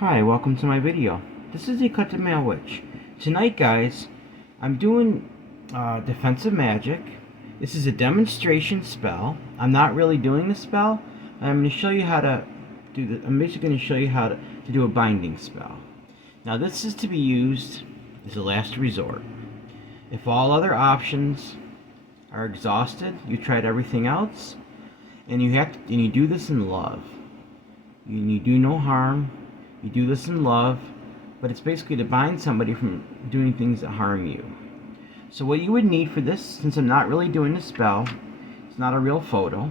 Hi, welcome to my video. This is the Cut the Mail Witch. Tonight, guys, I'm doing defensive magic. This is a demonstration spell. I'm not really doing the spell. I'm going to show you how to do the. I'm basically going to show you how to do a binding spell. Now, this is to be used as a last resort. If all other options are exhausted, you tried everything else, and you do this in love. You do no harm. You do this in love, but it's basically to bind somebody from doing things that harm you. So what you would need for this, since I'm not really doing the spell, it's not a real photo.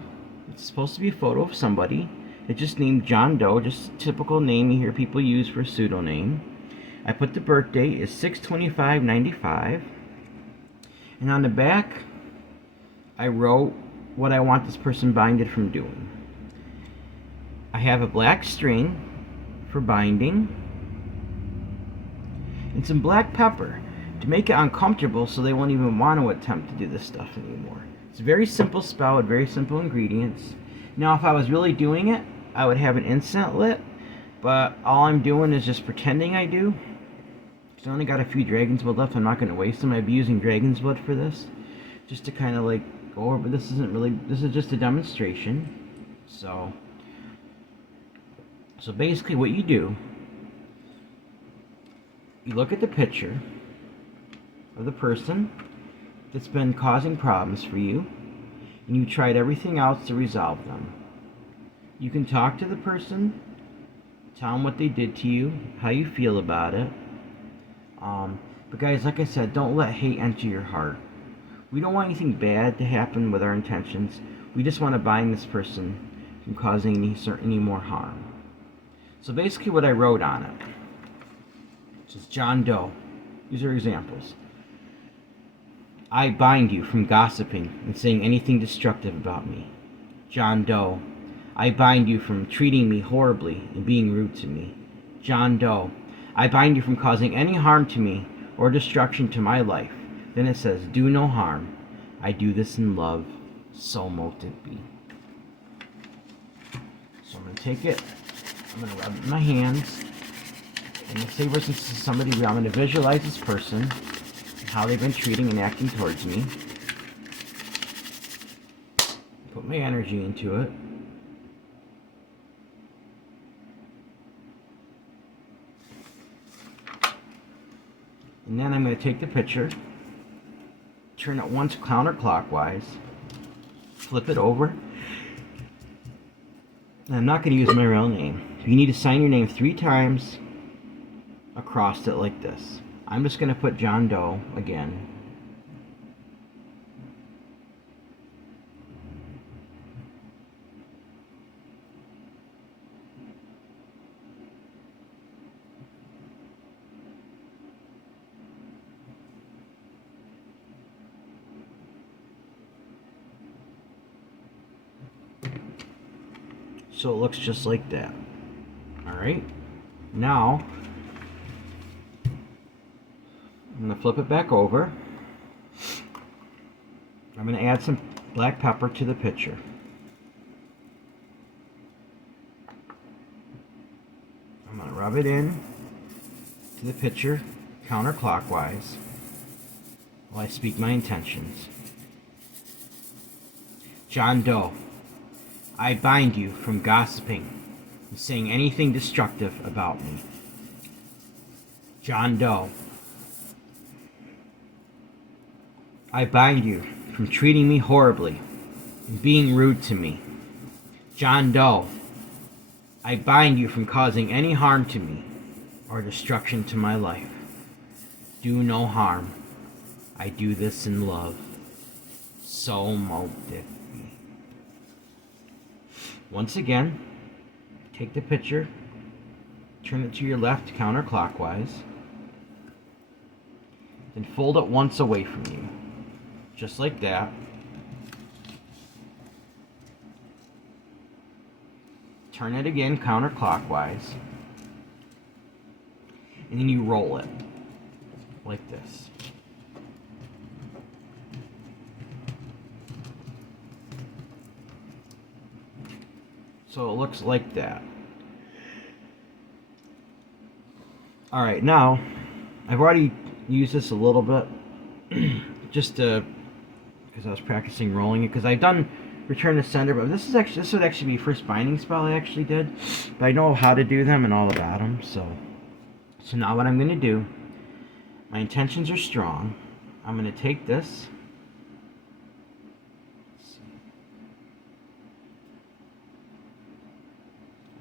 It's supposed to be a photo of somebody. It's just named John Doe, just a typical name you hear people use for a pseudonym. I put the birth date is 6/25/95, and on the back, I wrote what I want this person binded from doing. I have a black string for binding and some black pepper to make it uncomfortable so they won't even want to attempt to do this stuff anymore. It's a very simple spell with very simple ingredients. Now if I was really doing it, I would have an incense lit, but all I'm doing is just pretending I do. I only got a few dragon's blood left. I'm not going to waste them. I'd be using dragon's blood for this, just to kind of like go over, but this is just a demonstration. So basically what you do, you look at the picture of the person that's been causing problems for you, and you tried everything else to resolve them. You can talk to the person, tell them what they did to you, how you feel about it. But guys, like I said, don't let hate enter your heart. We don't want anything bad to happen with our intentions. We just want to bind this person from causing any more harm. So basically what I wrote on it, it says John Doe. These are examples. I bind you from gossiping and saying anything destructive about me. John Doe. I bind you from treating me horribly and being rude to me. John Doe. I bind you from causing any harm to me or destruction to my life. Then it says, do no harm. I do this in love. So mote it be. So I'm going to take it. I'm going to rub it in my hands. And let's say this is somebody, I'm going to visualize this person and how they've been treating and acting towards me. Put my energy into it. And then I'm going to take the picture, turn it once counterclockwise, flip it over. And I'm not going to use my real name. You need to sign your name 3 times across it like this. I'm just going to put John Doe again. So it looks just like that. Alright, now I'm going to flip it back over. I'm going to add some black pepper to the picture. I'm going to rub it in to the picture counterclockwise while I speak my intentions. John Doe. I bind you from gossiping and saying anything destructive about me. John Doe. I bind you from treating me horribly and being rude to me. John Doe. I bind you from causing any harm to me or destruction to my life. Do no harm. I do this in love. So mote it be. Once again, take the picture, turn it to your left counterclockwise, then fold it once away from you, just like that. Turn it again counterclockwise, and then you roll it like this. So it looks like that. Alright, now, I've already used this a little bit, just to, because I was practicing rolling it, because I've done Return to Sender, but this would actually be the first binding spell I actually did, but I know how to do them and all about them, so now what I'm going to do, my intentions are strong. I'm going to take this,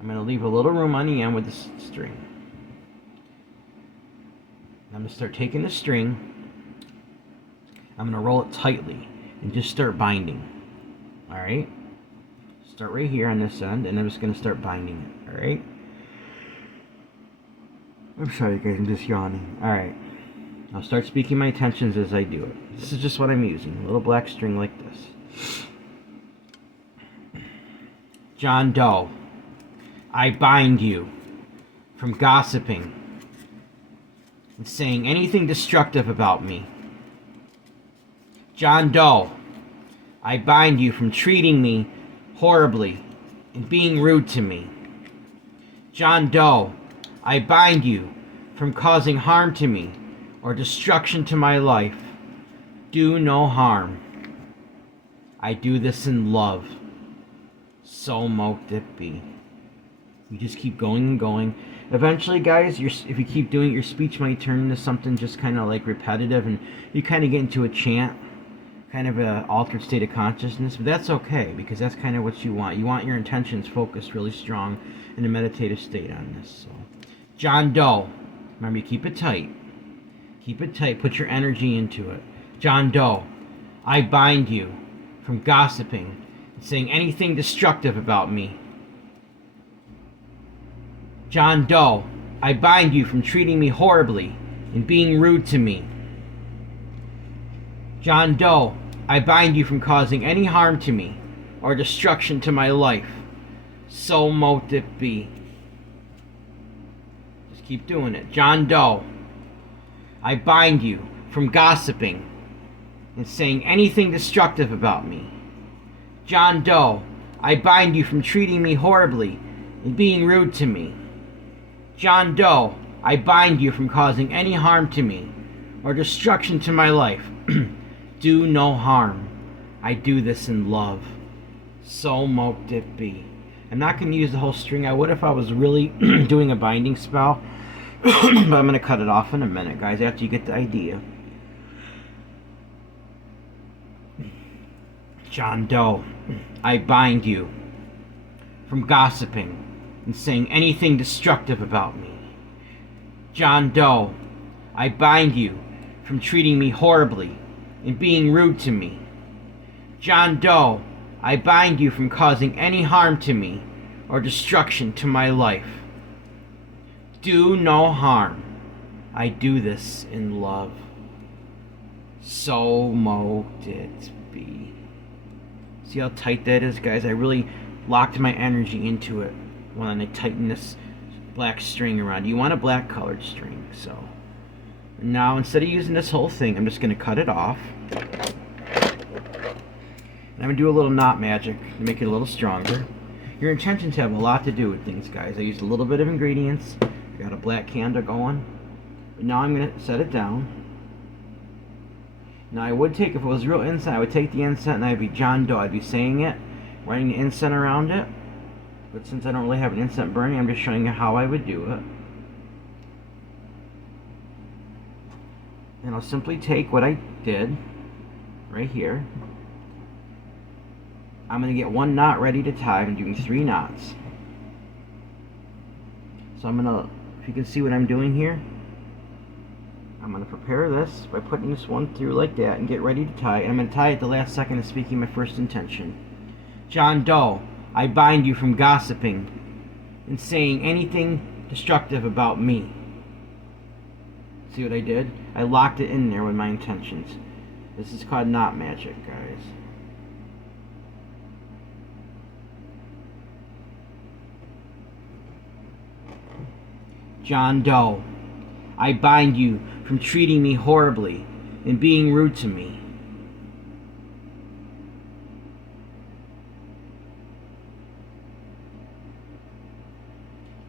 I'm going to leave a little room on the end with this string. I'm going to start taking the string, I'm going to roll it tightly and just start binding. Alright? Start right here on this end, and I'm just going to start binding it. Alright? I'm sorry guys, I'm just yawning. Alright. I'll start speaking my intentions as I do it. This is just what I'm using. A little black string like this. John Doe, I bind you from gossiping and saying anything destructive about me. John Doe, I bind you from treating me horribly and being rude to me. John Doe, I bind you from causing harm to me or destruction to my life. Do no harm. I do this in love. So mote it be. You just keep going and going. Eventually, guys, if you keep doing it, your speech might turn into something just kind of like repetitive, and you kind of get into a chant, kind of an altered state of consciousness. But that's okay, because that's kind of what you want. You want your intentions focused really strong in a meditative state on this. So, John Doe, remember, you keep it tight. Keep it tight. Put your energy into it. John Doe, I bind you from gossiping and saying anything destructive about me. John Doe, I bind you from treating me horribly and being rude to me. John Doe, I bind you from causing any harm to me or destruction to my life. So mote it be. Just keep doing it. John Doe, I bind you from gossiping and saying anything destructive about me. John Doe, I bind you from treating me horribly and being rude to me. John Doe, I bind you from causing any harm to me or destruction to my life. Do no harm. I do this in love. So mote it be. I'm not going to use the whole string. I would if I was really doing a binding spell. But I'm going to cut it off in a minute, guys, after you get the idea. John Doe, I bind you from gossiping and saying anything destructive about me. John Doe, I bind you from treating me horribly and being rude to me. John Doe, I bind you from causing any harm to me or destruction to my life. Do no harm. I do this in love. So mote it be. See how tight that is, guys? I really locked my energy into it when I tighten this black string around. You want a black colored string, so now instead of using this whole thing, I'm just going to cut it off. And I'm going to do a little knot magic to make it a little stronger. Your intentions have a lot to do with things, guys. I used a little bit of ingredients. I got a black candle going. But now I'm going to set it down. Now I would take, if it was real incense, I would take the incense and I'd be John Doe. I'd be saying it, writing the incense around it. But since I don't really have an incense burning, I'm just showing you how I would do it. And I'll simply take what I did right here. I'm going to get one knot ready to tie. I'm doing 3 knots. So I'm going to, if you can see what I'm doing here, I'm going to prepare this by putting this one through like that and get ready to tie. And I'm going to tie at the last second of speaking my first intention. John Doe, I bind you from gossiping and saying anything destructive about me. See what I did? I locked it in there with my intentions. This is called knot magic, guys. John Doe, I bind you from treating me horribly and being rude to me.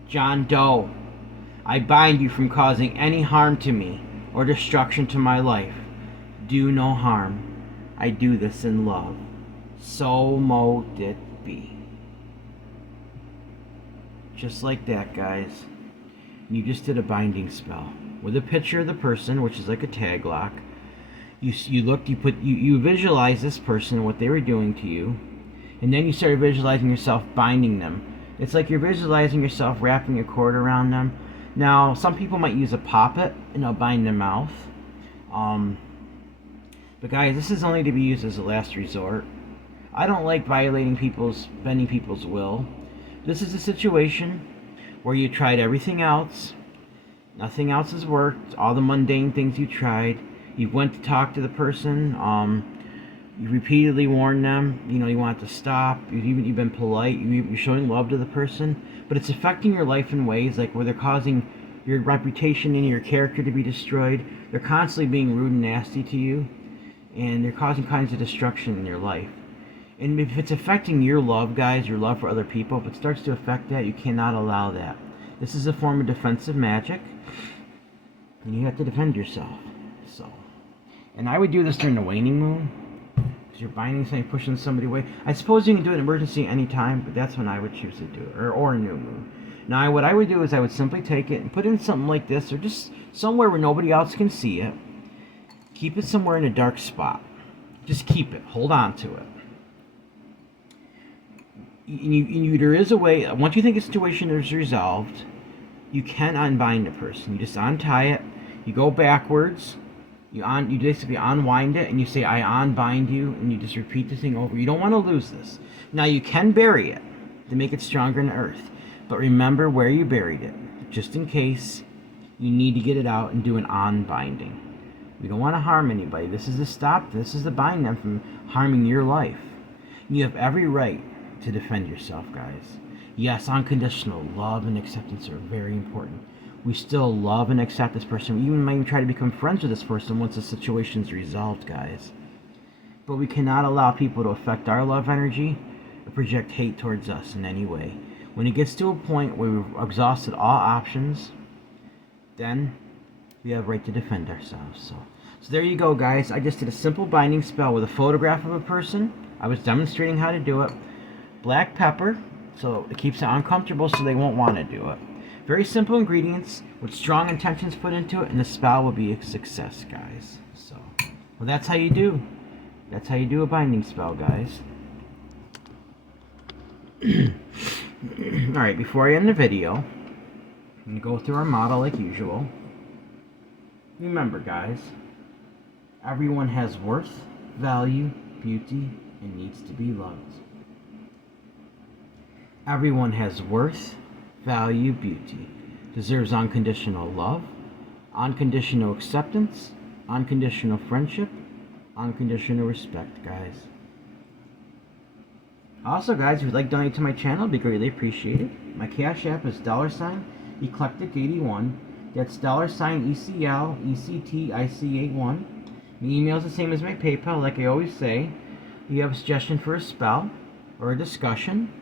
John Doe, I bind you from causing any harm to me or destruction to my life. Do no harm. I do this in love. So mote it be. Just like that, guys. You just did a binding spell with a picture of the person, which is like a tag lock. You looked, you visualized this person, what they were doing to you, and then you started visualizing yourself binding them. It's like you're visualizing yourself wrapping a cord around them. Now, some people might use a poppet and they'll bind their mouth. But guys, this is only to be used as a last resort. I don't like bending people's will. This is a situation where you tried everything else. Nothing else has worked. All the mundane things you tried. You went to talk to the person. You repeatedly warned them. You want to stop. You've been polite. You're showing love to the person. But it's affecting your life in ways like where they're causing your reputation and your character to be destroyed. They're constantly being rude and nasty to you. And they're causing kinds of destruction in your life. And if it's affecting your love, guys, your love for other people, if it starts to affect that, you cannot allow that. This is a form of defensive magic, and you have to defend yourself. And I would do this during the waning moon, because you're binding something, pushing somebody away. I suppose you can do it in emergency anytime, but that's when I would choose to do it, or a new moon. Now, what I would do is I would simply take it and put it in something like this, or just somewhere where nobody else can see it. Keep it somewhere in a dark spot. Just keep it. Hold on to it. There is a way, once you think a situation is resolved, you can unbind a person. You just untie it, you go backwards, you basically unwind it, and you say, I unbind you, and you just repeat the thing over. You don't want to lose this. Now, you can bury it to make it stronger in the earth, but remember where you buried it, just in case you need to get it out and do an unbinding. We don't want to harm anybody. This is to bind them from harming your life. You have every right to defend yourself, guys. Yes, unconditional love and acceptance are very important. We still love and accept this person. We even might try to become friends with this person once the situation's resolved, guys. But we cannot allow people to affect our love energy or project hate towards us in any way. When it gets to a point where we've exhausted all options, then we have a right to defend ourselves. So there you go, guys. I just did a simple binding spell with a photograph of a person. I was demonstrating how to do it. Black pepper, so it keeps it uncomfortable so they won't want to do it. Very simple ingredients with strong intentions put into it, and the spell will be a success, guys. Well, that's how you do a binding spell, guys. Alright, before I end the video, I'm going to go through our model like usual. Remember, guys, everyone has worth, value, beauty, and needs to be loved. Everyone has worth, value, beauty, deserves unconditional love, unconditional acceptance, unconditional friendship, unconditional respect, guys. Also, guys, if you'd like to donate to my channel, it'd be greatly appreciated. My Cash App is $Eclectic81. That's $ECLECTIC81. My email is the same as my PayPal, like I always say. If you have a suggestion for a spell or a discussion,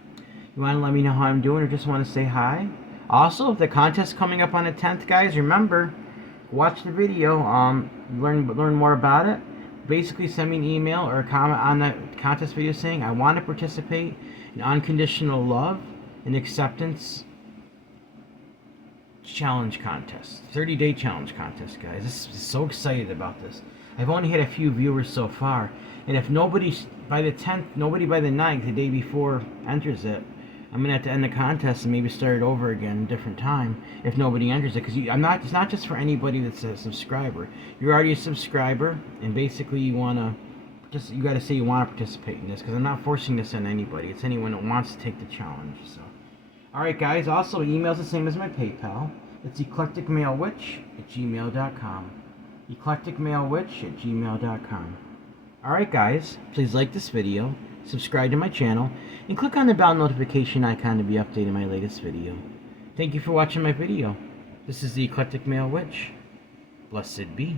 you want to let me know how I'm doing, or just want to say hi. Also, if the contest's coming up on the 10th, guys, remember, watch the video, learn more about it. Basically, send me an email or a comment on the contest video saying I want to participate in unconditional love and acceptance challenge contest, 30-day challenge contest, guys. This is so excited about this. I've only had a few viewers so far, and if nobody by the 10th, nobody by the 9th, the day before, enters it, I'm gonna have to end the contest and maybe start it over again, a different time, if nobody enters it. Because it's not just for anybody that's a subscriber. You're already a subscriber, and basically you gotta say you want to participate in this, because I'm not forcing this on anybody. It's anyone that wants to take the challenge. So, all right, guys. Also, email's the same as my PayPal. It's eclecticmalewitch@gmail.com. eclecticmalewitch@gmail.com. All right, guys. Please like this video, subscribe to my channel, and click on the bell notification icon to be updated my latest video. Thank you for watching my video. This is the Eclectic Male Witch. Blessed be.